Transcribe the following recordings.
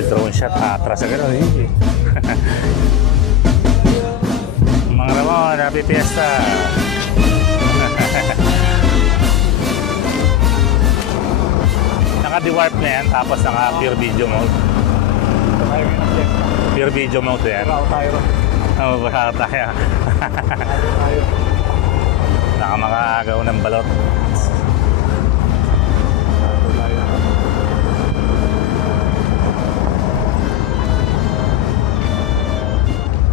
drone shot, atras agad. Mga Ramon, happy fiesta! Naka-dewarp na yan, tapos naka-pure video mode. Pure video mode yan. Oo, baka tayo. Nakamakagaw ng balot.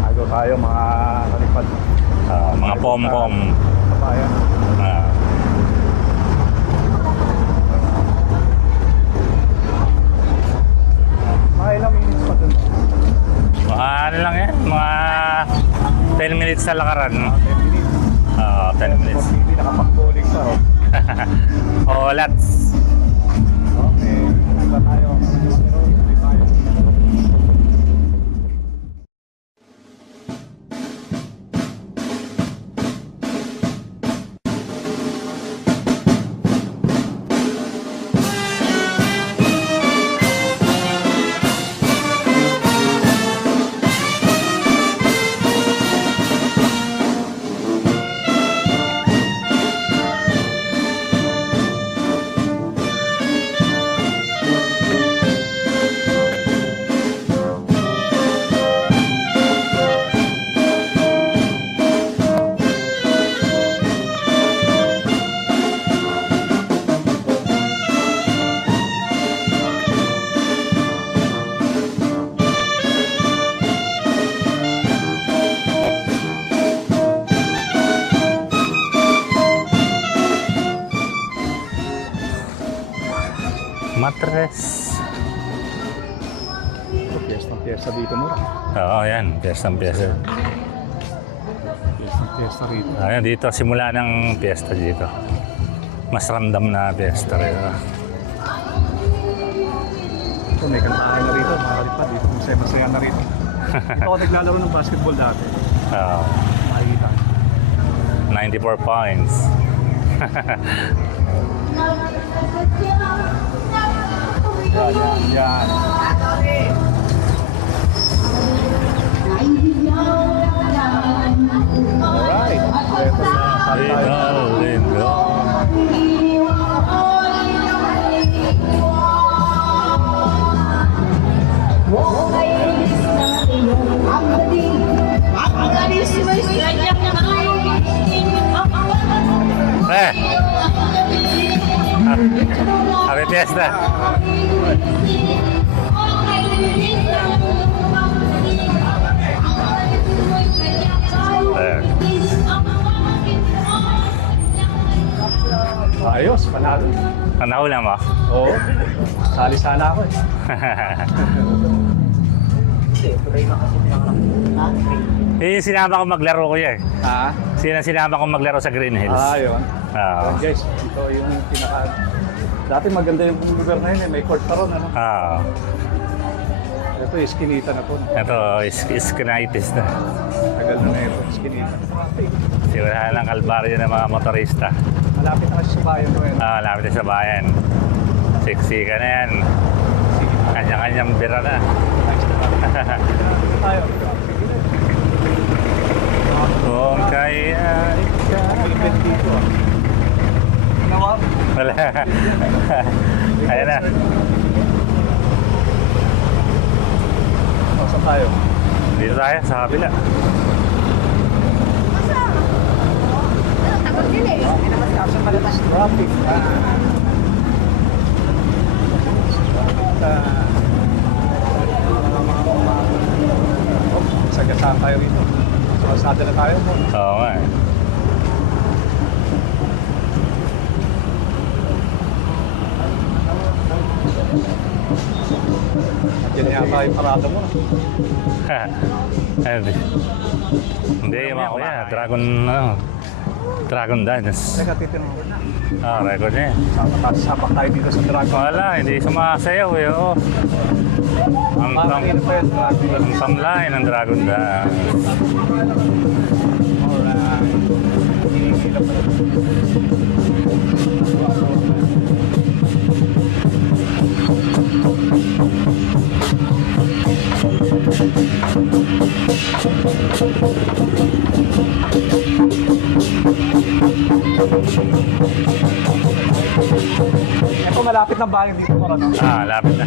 Agaw tayo mga kalipad. Mga pom-pom. Mga ilang minutes pa dun? Mga ano lang yan, mga 10 minutes sa lakaran. 10 minutes. 10 minutes. Hindi nakapag-bowling pa. Oh, lots. Okay, iba tayo. Hindi tayo. Matres. Piyesta dito mo. Oo, yan. Piyesta. Piyesta rito. Ayan, dito. Simula ng piyesta dito. Mas ramdam na piyesta rin. Ito, may kantahan na rito. Mga kalipad. Dito masaya na rito. Ako naglalaro ng basketball dati. Oo. Makikita. 94 points. Yan. Alright. Ito na saan tayo. Lindo. Happy fiesta. Ayos, panalo. Panahon lang mo? Oo. Sali sana ako eh. Yung sinama ko maglaro ko yan. Ha? Sinama ko maglaro sa Green Hills. Yun. Oo. Guys, ito yung pinaka... Dati maganda yung lugar na yun eh. May court pa ron, ano? Oo. Ito, iskinita na po. Ito, iskinitis na. Tagal na ito, iskinita. Sira lang kalbaryo ng mga motorista. Malapit na kasi sa bayan ko eh. Lapit na sa bayan. Siksika na yan. Kanya-kanyang bira na. Tayo. Kung kaya Event dito. Nawa? wala. Ayan na. Saan tayo? Dito tayo sa kabila. Traffic. Sagasaan tayo rito. Masada na tayo po. Oo nga eh. Yan yata yung parada mo. Hindi, yung mga kuya. Dragon Dance. Teka, titinong. Record niya. Sapak tayo dito sa Dragon. Wala, hindi sumasayaw eh. Oo. Ang Kanina pa yung Dragon. tamlay ng Dragon Dance. Alright. Ito malapit ng bayan dito para no? Lapit na.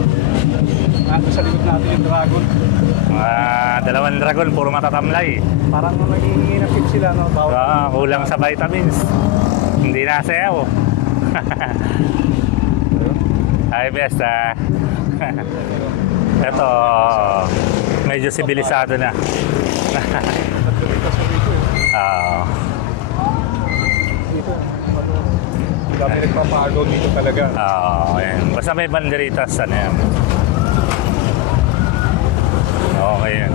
Nandito sa likod natin yung dragon. Mga dalawang dragon, puro matatamlay. Parang nanginginapit sila, no? Bawat Kulang sa vitamins. Hindi nasayaw. Ay, besta. Ito, medyo sibilisado na. Oo. dito. Dami nagpapagaw dito talaga. Oo, yan. Basta may banderitas, ano yan. Okay yan.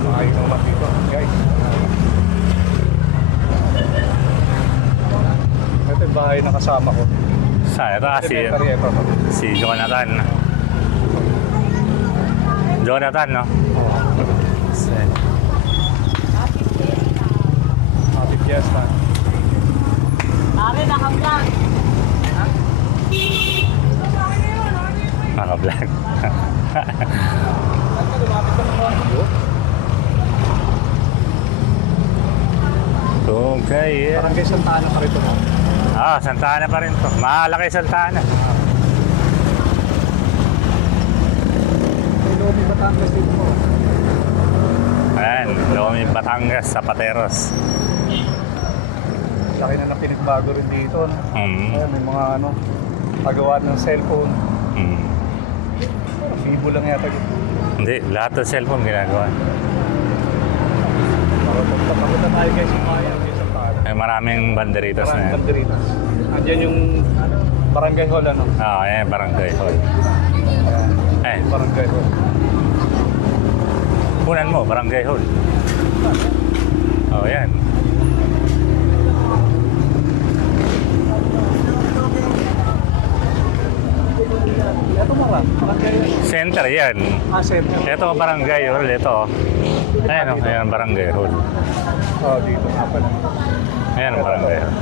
Makakain naman dito, guys. Ito yung bahay na kasama ko. Ito si Jonathan. Jonathan, no? Happy Fiesta. Pare, naka-vlog. Naka-vlog. Okay, yeah. Parang kay Santa Ana pa rito. Santa Ana pa rin to. Malaki Santa Ana. May Lomi Batangas dito mo. Ayan, Lomi, Batangas, Zapateros. Laki na pinagbago rin dito. No? Mm. Ayan, may mga pagawa ng cellphone. Mm. Vivo lang yata dito. Hindi, lahat ng cellphone ginagawa. Papunta tayo guys yung bayan kay Santa Ana. May maraming banderitas na Maraming yan. banderitas. Andyan yung barangay hall ano. Ayan, barangay hall. Eh, Barangay hall. kunan mo, barangay hall. Yan. Ito mga barangay. Center yan. Center. Ito, barangay hall. Ito. Ayan, ayan, barangay hall. Dito nga pala. Ayan, barangay hall.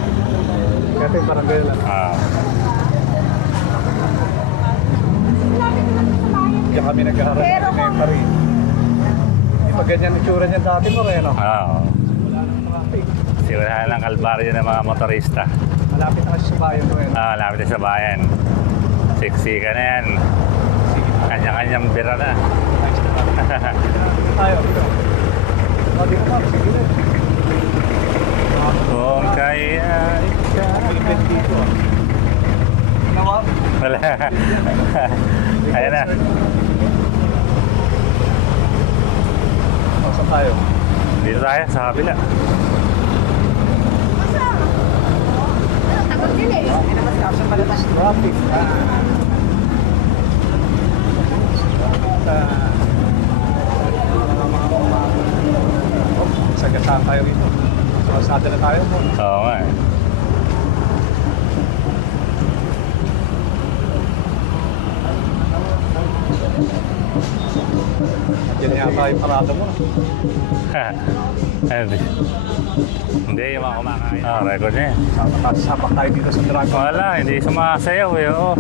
Ito yung barangay lang. Diyan kami nag-aaral ng elementary. Di ba ganyan ang tsura niyan dati mo rin, no? Oo. Wala nang traffic. Sirahan ng kalbaryo ng mga motorista. Malapit na kasi sa bayan mo rin. Lapit na sa bayan. Sexy ka na yan. Kanya-kanyang bira na. Tayo, dito. Dito ka, sige na. Kung kaya Pilipin dito. Nawa? wala. Ayan na. Saan tayo? Dito tayo sa kabila. Takot din eh. Hindi naman sa palabas. Traffic. Sagasaan tayo rito. Sagasada na tayo mo. Oo nga. Diyan yata yung parada mo. Hindi yung mga kumakain. Record niya. Sapak tayo dito sa Dragon. Wala, hindi sumasayaw eh. Oo.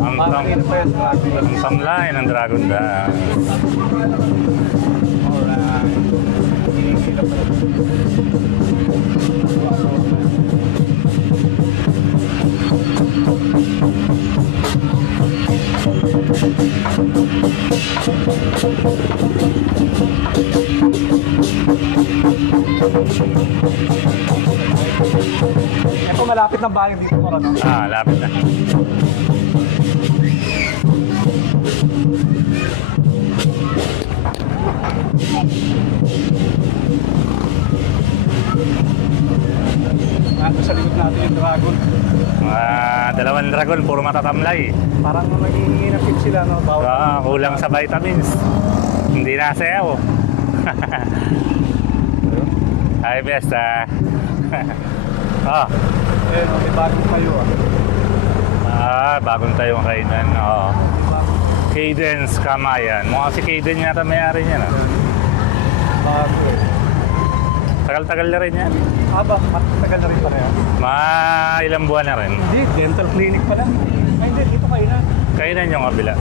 Ang Parang pa yung Dragon. ang tamlay ng Dragon Dance. Ito malapit ng bayan dito mo, no? Lapit na. Nandito sa likod natin yung Dragon. Mga dalawang dragon, puro matatamlay. Parang nanginginapit sila, no? Kulang sa vitamins. Hindi nasayaw. Ay, besta. May bagong kayo, Bagong tayong kainan. Oo. Cadence Kamayan. Mukha si Cadence yata may-ari niya, no? Bago. Sa Matagal-tagal na rin yan. Haba, matagal na rin pala yan. Mga ilang buwan na rin. Hindi, dental clinic pala. Ay, hindi, dito kayo na. Kainan yung kabila.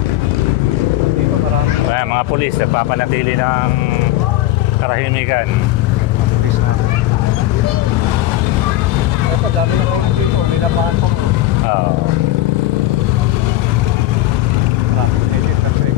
Dito marami. Kaya mga pulis, nagpapanatili ng karahimikan. Pulis na. Ito, dami na kayo dito. May labahan pa. Oo. Edit kasi.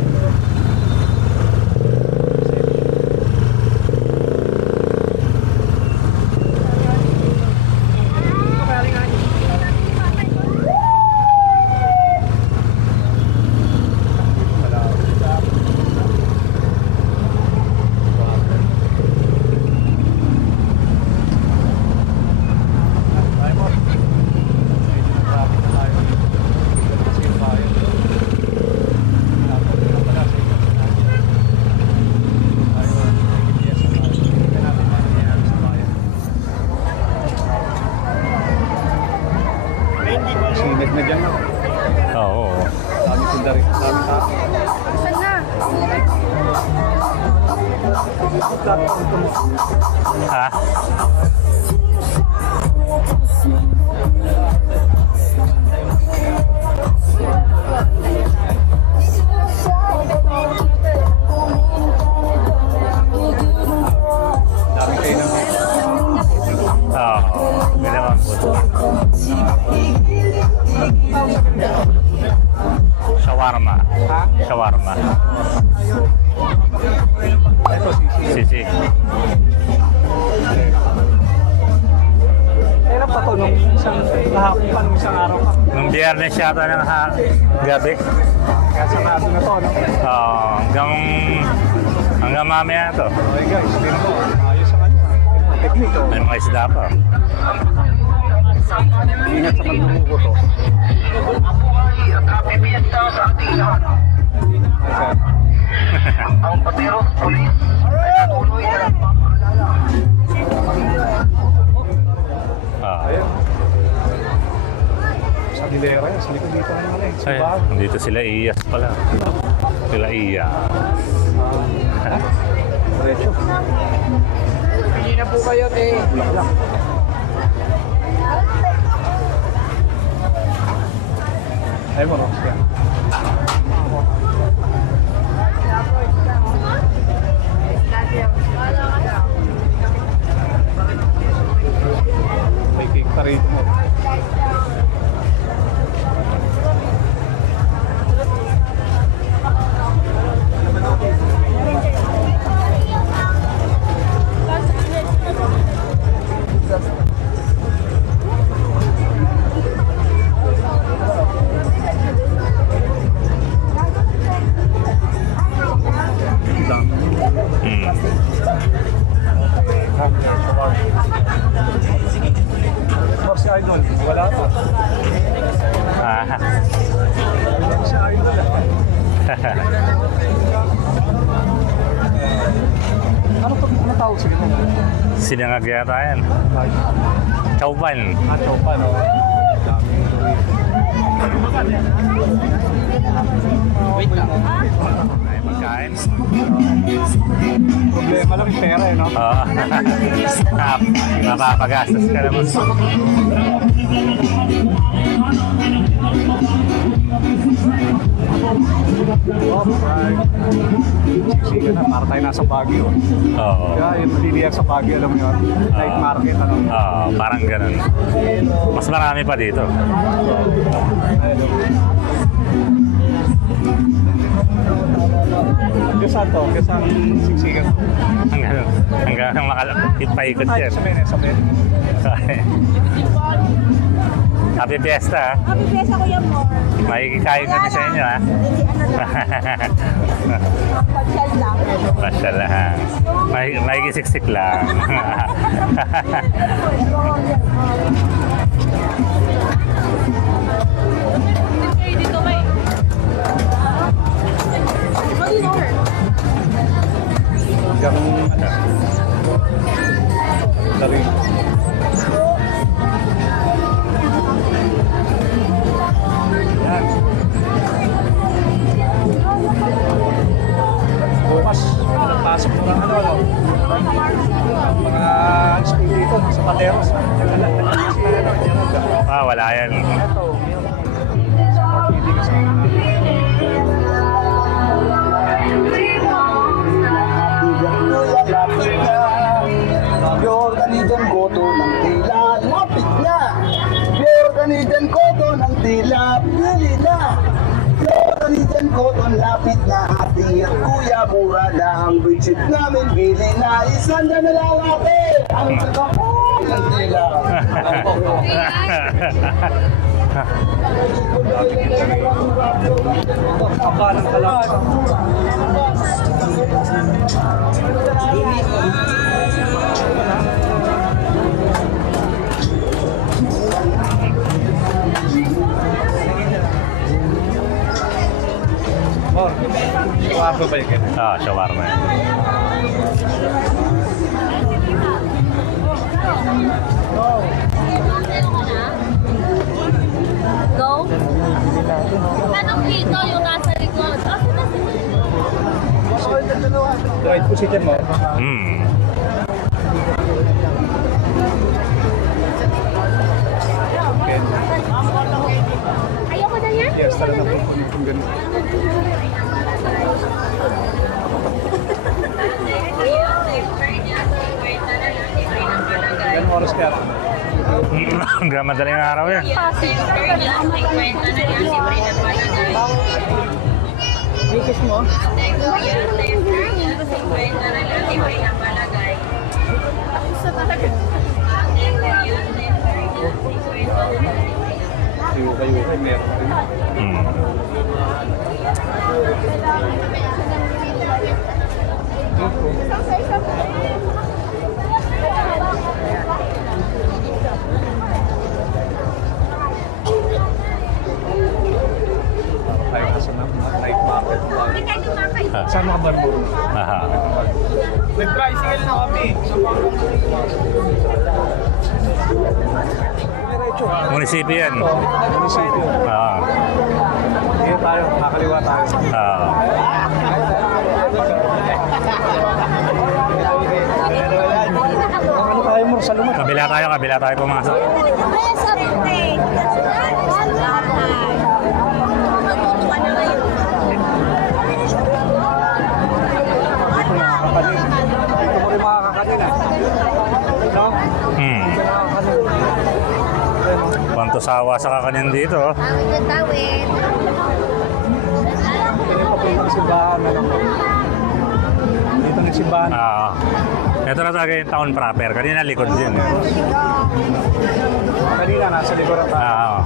Sinag na dyan. Oo. Dami sila rin. Dami tao. Ha? Dami kayo na. Oo. Ginawa po. Shawarma. Ha? Shawarma. Ito, Sisi. Kailan pa to nung isang kahapon pa nung isang araw pa? Nung biyernes yata ng gabi. Kaya sarado na to, no? Oo. Hanggang mamaya to. Okay guys, tingnan mo. Ayos sa kanya. Teknik, oh. May mga isda pa. Ingat sa pagmumuko to. Sir. Ang patero, polis, ay patuloy na nagpapaalala. Oo. Ayun. Sa Dilera, sa likod dito naman eh. Sa Ay, bahay. dito sila Iyas pala. Sila Iya. Diretso. Hindi na po kayo, te. Bulaklak. Ay mo, Ross. Yan. May cake pa rito mo. Hmm. Si Idol, wala pa. Ah. Si Idol Ano to? Ano tawag sa ito? Sinangag yata yan. Chowban. Chopa, no? Dami. Wait lang. Ay, magkain. Problema lang yung pera, eh, no? Oo. Mapapagastos ka naman. Alright. Sige na, para tayo nasa Baguio. Oo. Kaya yung maliliyak sa Baguio, alam mo yun? Night market, ano? Oo, parang ganun. Mas marami pa dito. Kesa to, kesa siksikan. Hanggang paikot Ay, yan. sa Menes, sa Menes. Happy Fiesta. Happy Fiesta, Kuya Mor. Makikikain kami sa inyo, ha? Pasyal lang. Mashallah. Makikisiksik lang. Dito may. Ganun. Dari. Bibilihan ko doon lapit na ate. Kuya, mura na ang budget namin. Bili na isang na lang ate. Ang kakapulan nila. Aba ng kalang. Oh, shawarma ba yun? Ah, shawarma yan. Go? Anong pito yung nasa likod? Right position mo. Hmm. Okay. Ayoko na yan. Yes, talaga po. Kung ganun. Ganun oras kaya? Hanggang madaling araw yan. Bukis mo? Yuka-yuka, meron rin. Hmm. Tayo kasi na night market. Saan mga barburo? Aha. Nag-tricycle na kami. Munisipyo yan. Munisipyo. Ah. Dito tayo, kakaliwa tayo. Ah. Ano tayo mo sa lumot? Kabila tayo pumasok. Dito mo rin makakakanina. No? Hmm. Kwanto sawa sa kakanin dito. Oh. Tawid. Dito ng simbahan. Dito ng simbahan. Ah. Ito na talaga yung town proper. Kanina likod din. Eh. Kanina nasa likuran tayo. Ah.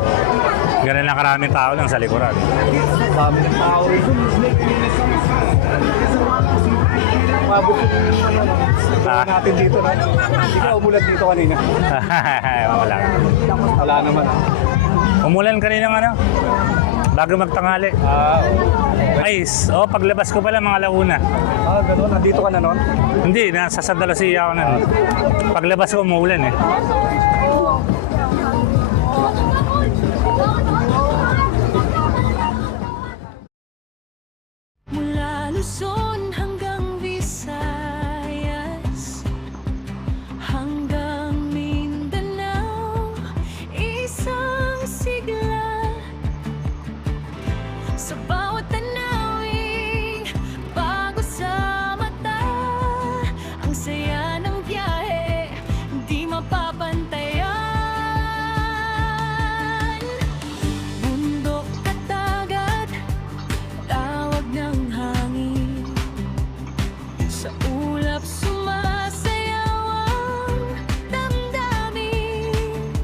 Ganun lang karaming tao lang sa likuran. Dami ng tao rito. Mabot yung natin dito na. Hindi ka umulat dito kanina. Wala. Wala naman. Umulan kanina ano? Bago magtanghali. Ay, paglabas ko pala mga alauna. Gano'n. Nandito ka na noon? Hindi, nasa Santa Lucia ako na. Paglabas ko umuulan eh. Mula Luzon hanggang Visayas, hanggang Mindanao, isang sigla. Sa bawat tanawin, bago sa mata, ang saya ng biyahe, di mapapantayan. Bundok at dagat, tawag ng hangin, sa ulap sumasayaw ang damdamin.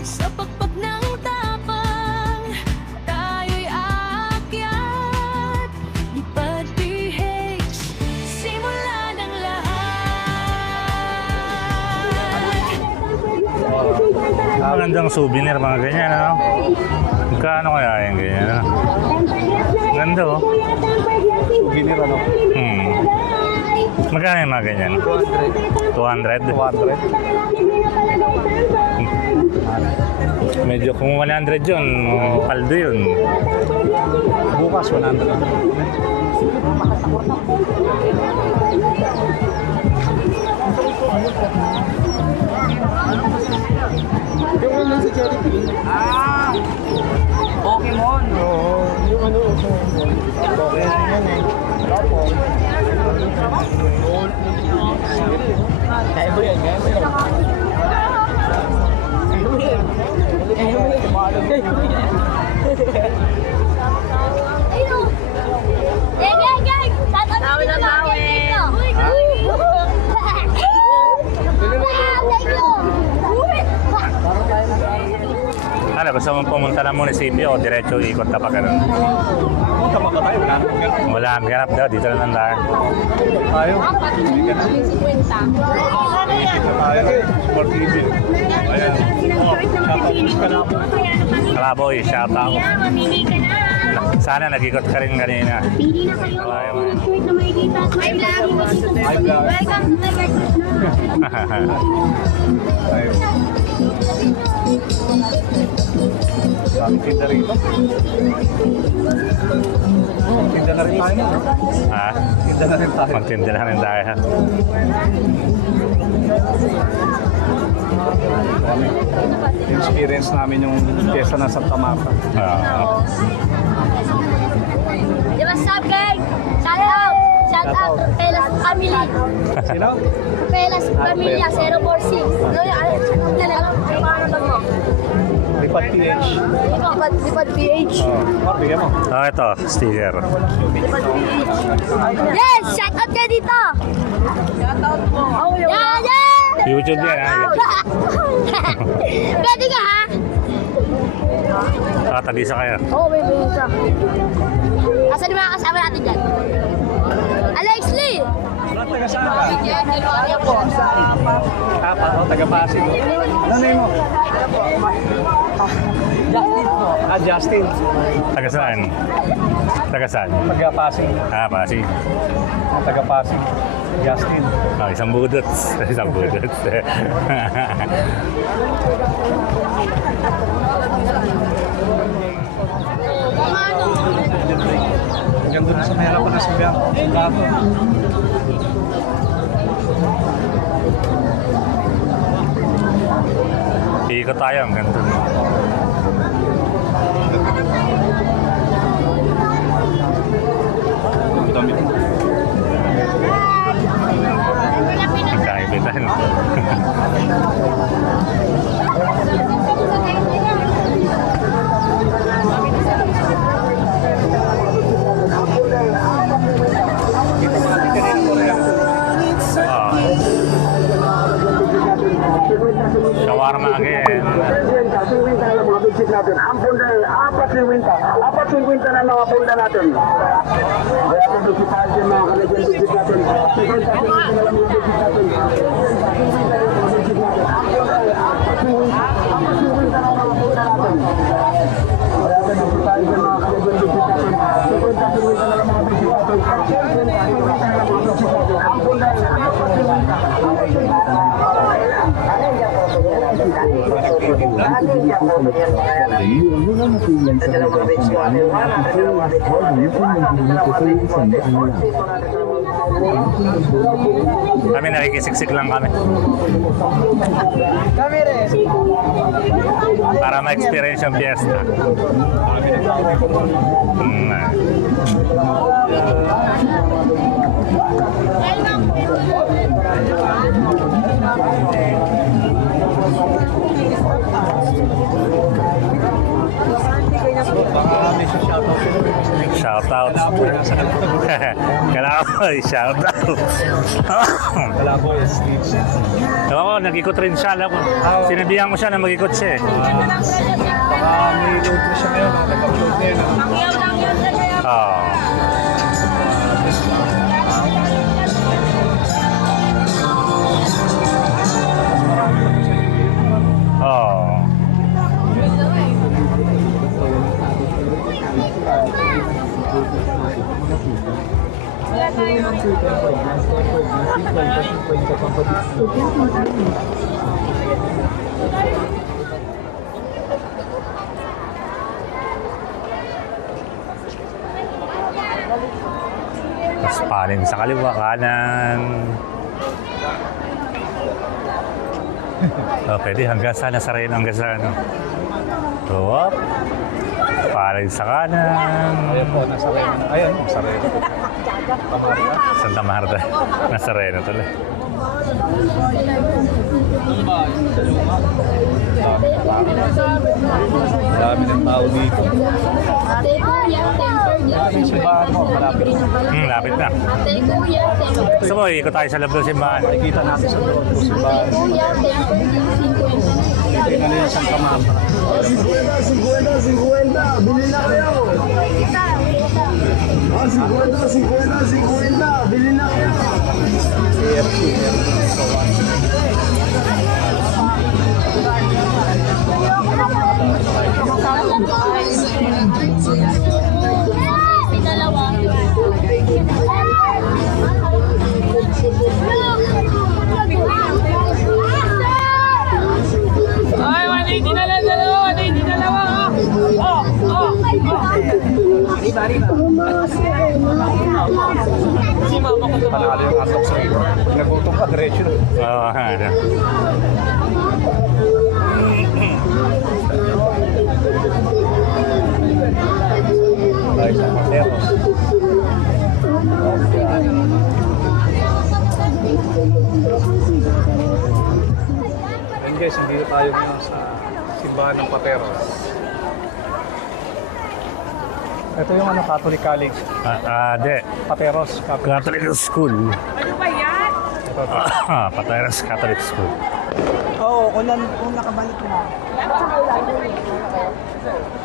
Sa pagpag ng tapang, tayo'y aakyat. Lipad PH, simula ng lahat. Magandang souvenir, mga ganyan, ano? Magkano kaya yung ganyan, ano? Ganda, oh. Souvenir ano? Hmm. Magkano yung mga ganyan? 200? 200. Medyo kung 100 yun, paldo yun. Bukas 100. Pokemon. Yung ano, Pokemon eh. Kaya mo yan, kaya mo yan. Kaya mo yan. gusto mong pumunta ng munisipyo, diretso ikot na pa ganun. Punta pa ba tayo? Wala ang ganap daw, dito lang tayo. Tayo. Tayo. Sport TV. Ayan. Kalaboy, shout out. Sana nag-ikot ka rin kanina. Pili na kayo. Ang short na makikita. Hi, vlog. Hi, vlog. Welcome to my birthday. Tayo. Daming tinda rito. Tinda na rin tayo. Ha? Tinda na rin tayo. Magtinda na rin tayo. Experience namin yung pyesa ng Santa Marta. Oo. Di ba, sub gang? Shout out! Shout out! Pelas family! Sino? Pelas Pamilya 046. Ano yan? Ano ba mo? Lipad PH. Lipad PH. Oh, bigyan mo. Oh, ito, sticker. Yes! Shout out ka dito! Shout out mo! Yeah, yeah! YouTube yan, ha? Pwede ka, ha? Ah, tagisa kayo. Oo, may isa. Asan yung mga kasama natin dyan? Alex Lee! Saan taga saan ka? Kapat, oh, taga Pasig. Nanay mo? Justin po. Ah, Justin. Taga saan? Taga saan? Taga Pasig. Ah, Pasig. Ah, taga Pasig. Justin. Oh, isang budot. Isang budot. Hanggang doon sa may harapan na sabihan. Kato. Iikot tayo hanggang doon. Dami. Kaibitan. Shawarma again. 50 na lang mga bitchit natin. Ang punda, 4.50 na mga punda natin. Kaya kung bitchitan din mga kanagyan bitchit natin. 50 na lang mga bitchit natin. 50 na lang mga bitchit natin. Ang punda, 4.50 na mga punda natin. Kaya kung bitchitan din mga kanagyan bitchit natin. 50 na lang mga bitchit natin. 50 na lang mga bitchit natin. Ang punda, 4.50. Kami nakikisiksik lang kami. Para ma-experience yung fiesta. Baka may shoutout sila. Shoutout. Kailangan ko i-shoutout. Kalaboy, Steve. Oo, nag-ikot rin siya. Alam ko. Sinabihan ko siya na mag-ikot siya eh. Baka may load na siya ngayon. Nag-upload niya yun. Oo. Oo. Mas paling sa kaliwa, kanan. Oh, pwede hanggang sa Nazareno, hanggang sa ano. Up. Paling sa kanan. Ayan po, nasa Reno. Ayan, nasa Reno. Santa Marta. Nazareno tuloy. Dami ng tao dito. Yung simbahan mo, malapit. Lapit na. Gusto mo, ikot tayo sa loob ng simbahan. Makikita natin sa loob ng simbahan. Tingnan niyo yung Santa Marta. 50, bili na kayo. 50, bili na kayo. KFC. May dalawa. Ay, 180 na lang dalawa, 180 dalawa. Si mama ko to. Panalo yung hotdog sa iyo. Pag nagutom ka, diretso na. Oo, ano. Dahil sa Pateros. And guys, hindi tayo ngayon sa simbahan ng Pateros. Ito yung Catholic College. De. Pateros. Catholic School. Ano ba yan? Ito. Pateros Catholic School. Oo, kung nakabalik na.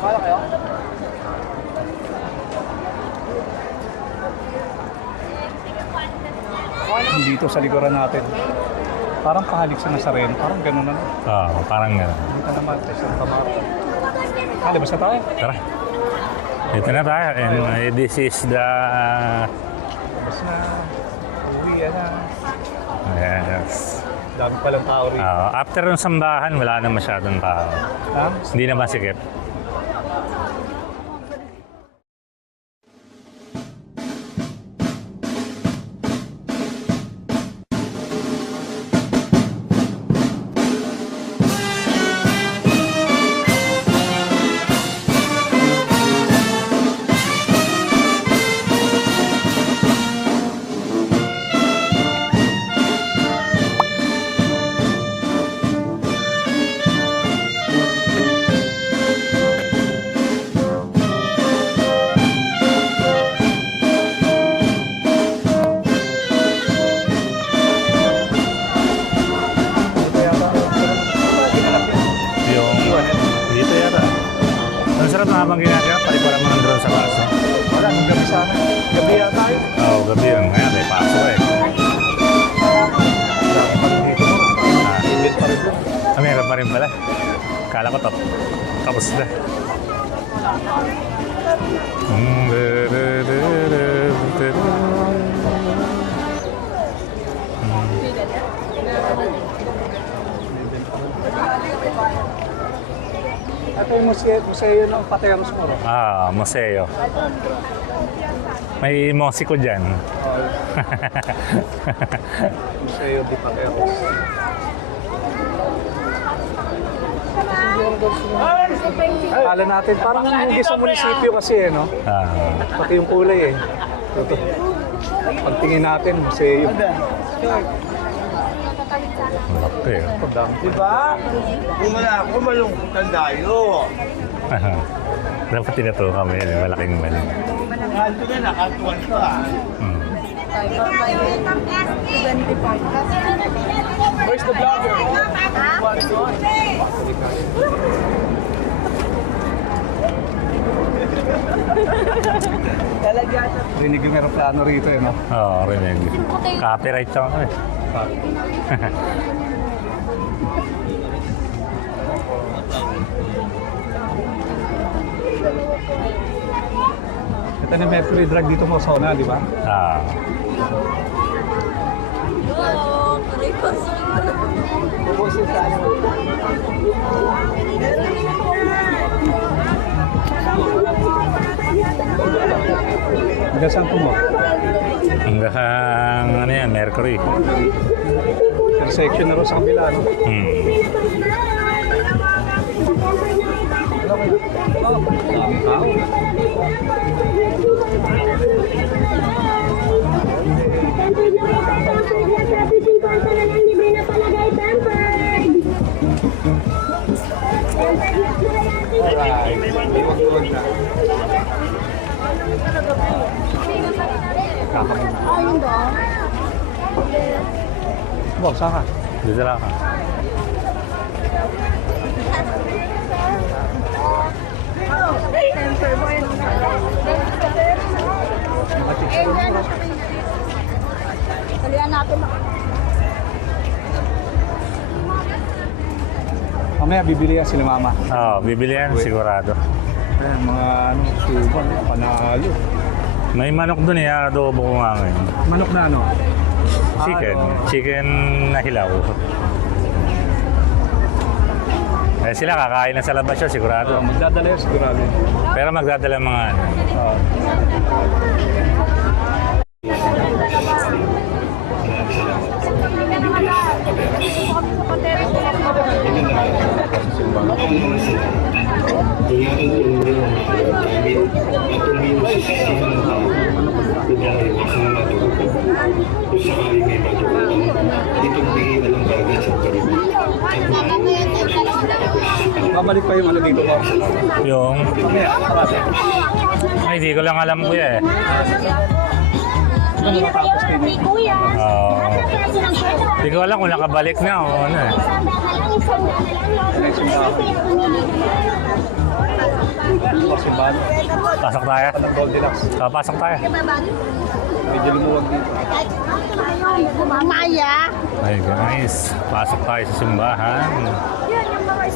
Kala kayo? Dito sa likuran natin. Parang pahalik sa Nazareno. Parang gano'n na. Oo, parang gano'n. Dito naman sa Santa Marta. Labas na tayo. Tara. Dito na tayo. And this is the... Labas na. Uwi na. Yes. Dami palang tao rin. After ng sambahan, wala na masyadong tao. Ha? Hindi na masikip. Dito yata. Ang sarap na habang ginagawa, palikuran mo ng drone sa bus. No? Wala, kung gabi sana. Gabi yata tayo. Oo, gabi yun. Ngayon, may paso eh. Pag dito mo, init pa rin po. Meron pa rin pala. Kala ko tapos na. Ito yung museo ng Pateros mo. No? Museo. May musiko dyan. Museo de Pateros. Akala natin, parang hindi sa munisipyo kasi eh, no? Pati yung kulay eh. Ito. Pagtingin natin, museo. Laki eh. Ang dami. Diba? Kumala ako, malungkutan tayo. Dapat tinato kami yun. Malaking mali. Nakato na, nakatuwan ko ah. Where's the vlogger? Rinig yung aeroplano rito eh, no? Oo, rinig. Copyright lang kami. Ito na may free drug dito mo sa una, di ba? Hanggang saan po mo? Hanggang ano yan, Mercury. Intersection na rin sa kabila, no? Dami tao. Wow, saan ka? Dito lang ka. Kalian natin ako. Mamaya bibili yan sila mama. Oo, bibili yan, sigurado. Ayan, mga ano, suban, panalo. May manok dun eh, adobo ko nga ngayon. Manok na ano? Chicken. Chicken na hilaw. Eh sila kakain na sa labas yun, sigurado. Magdadala yan sigurado. Pero magdadala mga ano. Babalik pa yung ano dito ko. Yung, Mamaya, marami. ay di ko lang alam kuya eh. Ano matapos kayo dito? Kuya. Oo. Di ko alam kung nakabalik na o ano eh. Simbahan. Pasok tayo. Ng Goldilocks. Pasok tayo. Medyo lumuwag dito. Maya. Ay guys, pasok tayo sa simbahan.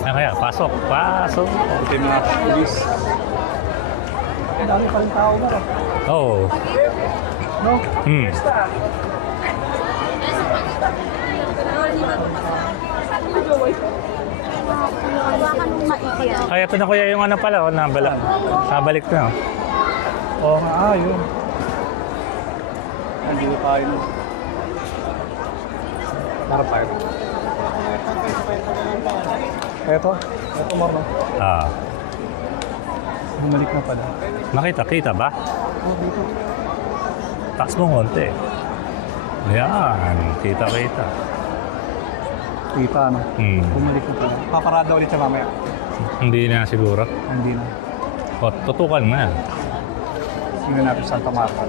Ay kaya, pasok, pasok. Ito yung mga pulis. Ang dami pa rin tao ba? Oo. No? Hmm. Ay, ito na kuya yung ano pala, oh, nabalik na. Oh. Oo nga, yun. Nandito tayo. Harap tayo. Eto Marlon. Ah, Bumalik na pala. nakita ba? Oh, dito. Taas mo konti. Ayan, kita. Kita, ano? Hmm. Bumalik na pala. Paparada ulit siya mamaya. Hindi na siguro. Hindi na. O, tutukan mo na. Tingnan natin Santa Marta.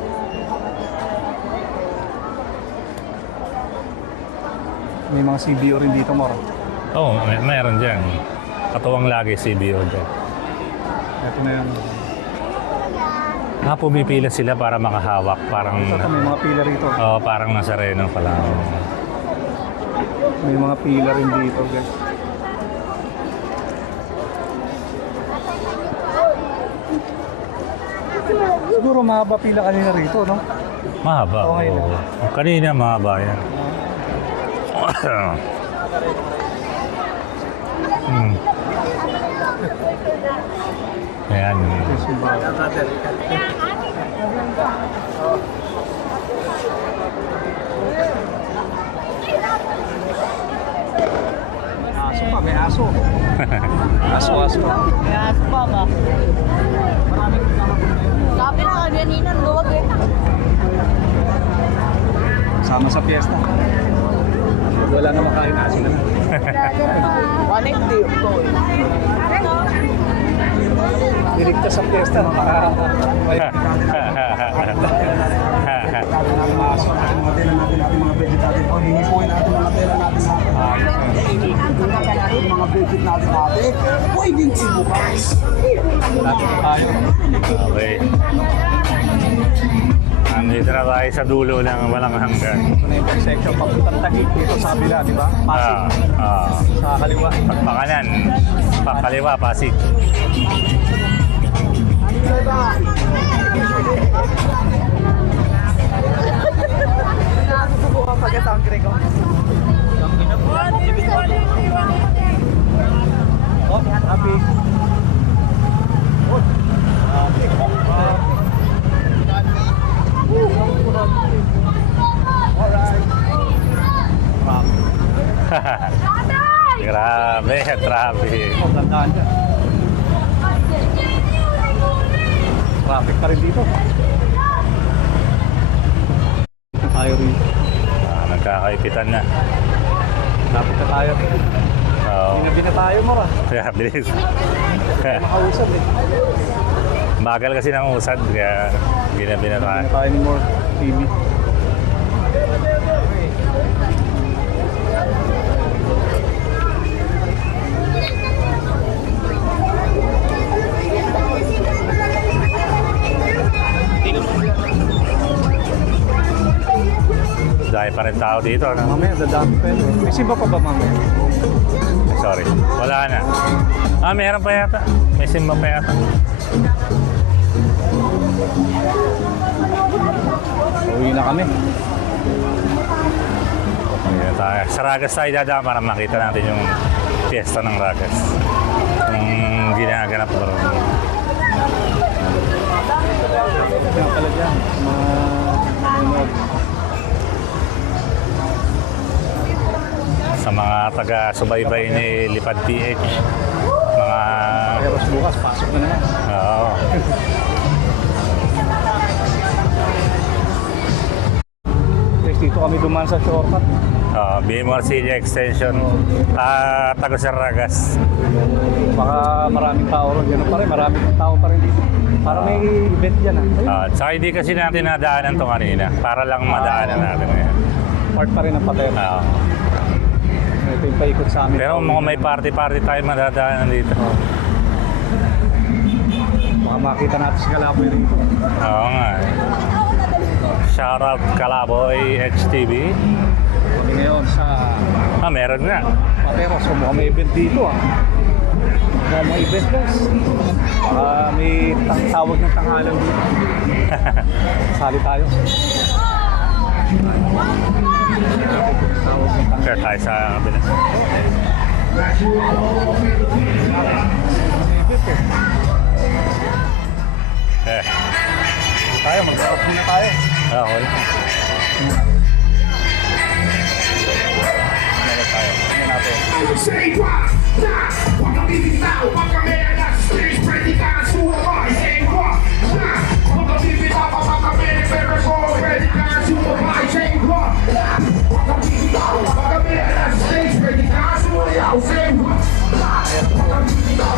May mga CBO rin dito, Mor. Oo, mayroon dyan. Katuwang lagi CBO dyan. Ito na yung... Pumipila sila para makahawak. Parang, Ito, may mga pila rito. parang nasa Reno pala. May mga pila rin dito, guys. Siguro mahaba pila kanina rito, no? Mahaba. Okay na. oo. Kanina mahaba yan. Hmm. Ayan. Aso pa, may aso. Aso. Sabi na kanina, luwag eh. Sama sa piyesta. Wala na makain aso na. Direkta sa piyesta, may aso. Mga tela natin, mga budget natin. O, hinipuin natin mga tela natin. Mga budget natin. Pwedeng ibukas. Tayo. Okay. Nandito na tayo sa dulo ng walang hanggan. Ito na yung section papuntang Taguig dito sa kabila, di ba? Pasig. Sa kaliwa. Pagpakanan. Pagkaliwa, Pasig. Subukan pagkatawang Grego. Oh, happy. Grabe, traffic. Oh, tandaan dyan. Traffic pa rin dito. Tayo rin. Nagkakaipitan na. Lapit na tayo. Oo. Binabi na tayo, Mora. Kaya bilis. Makausap eh. Bagal kasi ng usad, kaya ginabi na tayo. Binabi na tayo ni More TV. dahil pa rin tao dito. No? Mamaya, dadami pa yun. May simba pa ba mamaya? Sorry. Wala na. Meron pa yata. May simba pa yata. Uwi na kami. Ayan tayo. Sa Ragas tayo dadaan para makita natin yung piyesta ng Ragas. Yung ginaganap ko. Kaya pala dyan. Sa mga taga-subaybay ni Lipad PH. Mga... Pero bukas, pasok na naman. Oo. Guys, dito kami dumaan sa shortcut. BM Marsilia Extension. Taga Ragas. Baka maraming tao ron. Ganun pa rin, maraming tao pa rin dito. Para may event dyan Tsaka hindi kasi natin nadaanan to kanina. Para lang madaanan natin ngayon. Part pa rin ng patero. Oo. Ito yung paikot sa amin. Pero mga may party-party tayo madadaanan dito. Baka makita natin si Kalaboy rito. Oo nga. Shoutout Kalaboy HTV. Kami ngayon sa Meron nga. patero. So mukhang may event dito Mukhang may event guys. Baka may tawag ng tanghalan dito. Sali tayo. Tawag ng tanghalan. Share tayo sa kabila. Tayo, mag-sarap muna tayo. Wala.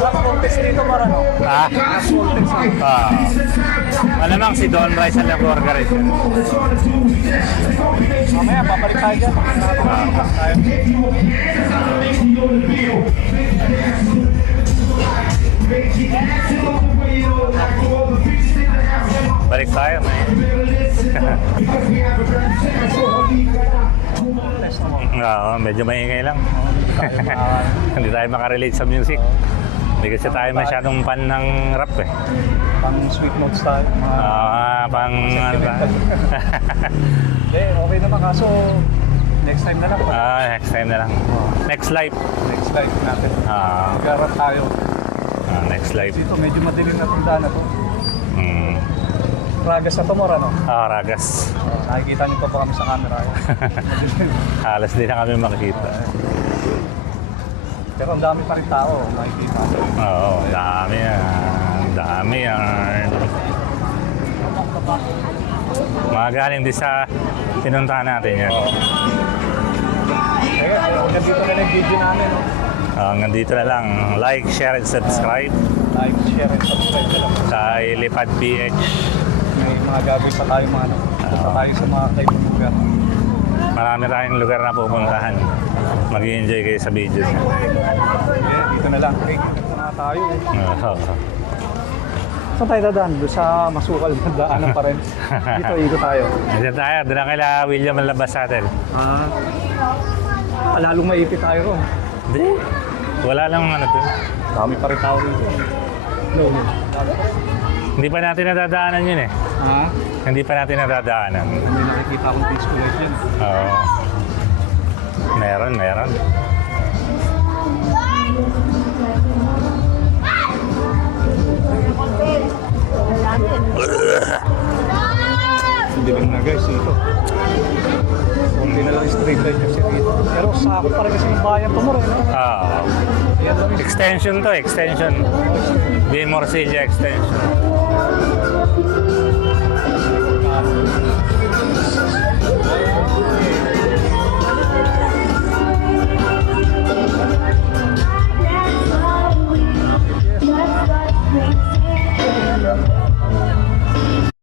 Contest dito, Marano. Malamang si Don Rice ang nag-organize. Mamaya, papalik tayo dyan. Balik tayo. Medyo maingay lang. Hindi tayo makarelate sa music. Hindi kasi tayo masyadong fan ng rap eh. Pang sweet notes tayo. Pang ano ba? Hindi, okay naman kaso next time na lang. Next time na lang. Next live. Next live natin. Mag-arap tayo. Next live. Dito medyo madilim na tunda na to. Mm. Ragas na to, Mora, no? Ragas. Nakikita niyo pa po kami sa camera. Halos din na kami makikita. Pero ang dami pa rin tao, makikita. Oo, dami yan. Dami yan. Mga galing din sa pinuntahan natin yan. Hanggang dito na yung video namin, no? Hanggang dito na lang. Like, share, and subscribe Like, share, and subscribe na lang. sa Lipad PH. May mga gagawin pa tayo, mga punta tayo sa mga kaibang lugar. Marami tayong lugar na pupuntahan. Mag-i-enjoy kayo sa videos. Yeah, dito na lang. Okay, dito na tayo. Oo. Saan tayo dadaan? Doon sa masukal na daanan pa rin. Dito, ikot tayo. Diyan tayo. Doon na kaila William ang labas natin. Lalong maipit tayo ron. Hindi. Wala lang ano doon. Dami pa rin tao dito. No. Hindi pa natin nadadaanan yun eh. Hindi pa natin nadadaanan. May nakikita akong disco light yan. Oo. Meron. Hindi rin na guys dito. Kunti na lang street light kasi dito. Pero sakot pa rin kasi yung bayan to mo rin. Yan lang yung Extension to, extension. BM Marsilia Extension.